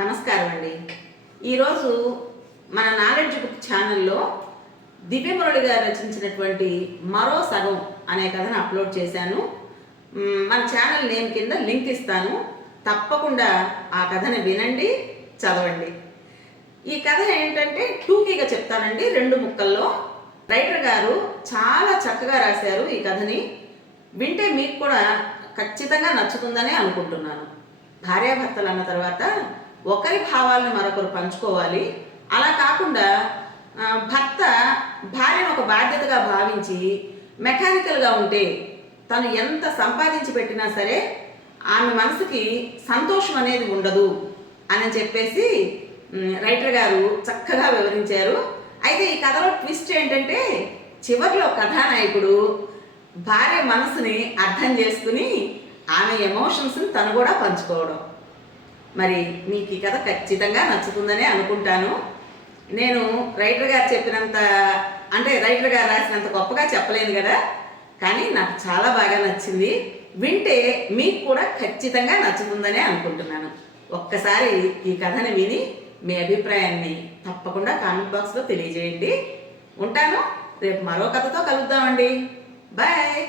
నమస్కారం అండి. ఈరోజు మన నాలెడ్జ్ బుక్ ఛానల్లో దివ్యమురళి గారు రచించినటువంటి మరో సగం అనే కథను అప్లోడ్ చేశాను. మన ఛానల్ నేమ్ కింద లింక్ ఇస్తాను. తప్పకుండా ఆ కథని వినండి, చదవండి. ఈ కథ ఏంటంటే టూకీగా చెప్తానండి, 2 ముక్కల్లో. రైటర్ గారు చాలా చక్కగా రాశారు ఈ కథని. వింటే మీకు కూడా ఖచ్చితంగా నచ్చుతుందనే అనుకుంటున్నాను. భార్యాభర్తలు అన్న తర్వాత ఒకరి భావాలను మరొకరు పంచుకోవాలి. అలా కాకుండా భర్త భార్యను ఒక బాధ్యతగా భావించి మెకానికల్గా ఉంటే తను ఎంత సంపాదించి పెట్టినా సరే ఆమె మనసుకి సంతోషం అనేది ఉండదు అని చెప్పేసి రైటర్ గారు చక్కగా వివరించారు. అయితే ఈ కథలో ట్విస్ట్ ఏంటంటే చివరిలో కథానాయకుడు భార్య మనసుని అర్థం చేసుకుని ఆమె ఎమోషన్స్ని తను కూడా పంచుకోవడం. మరి మీకు ఈ కథ ఖచ్చితంగా నచ్చుతుందనే అనుకుంటాను. నేను రైటర్ గారు చెప్పినంత, అంటే రైటర్ గారు రాసినంత గొప్పగా చెప్పలేను కదా, కానీ నాకు చాలా బాగా నచ్చింది. వింటే మీకు కూడా ఖచ్చితంగా నచ్చుతుందనే అనుకుంటున్నాను. ఒక్కసారి ఈ కథని విని మీ అభిప్రాయాన్ని తప్పకుండా కామెంట్ బాక్స్లో తెలియజేయండి. ఉంటాను. రేపు మరో కథతో కలుద్దామండి. బాయ్.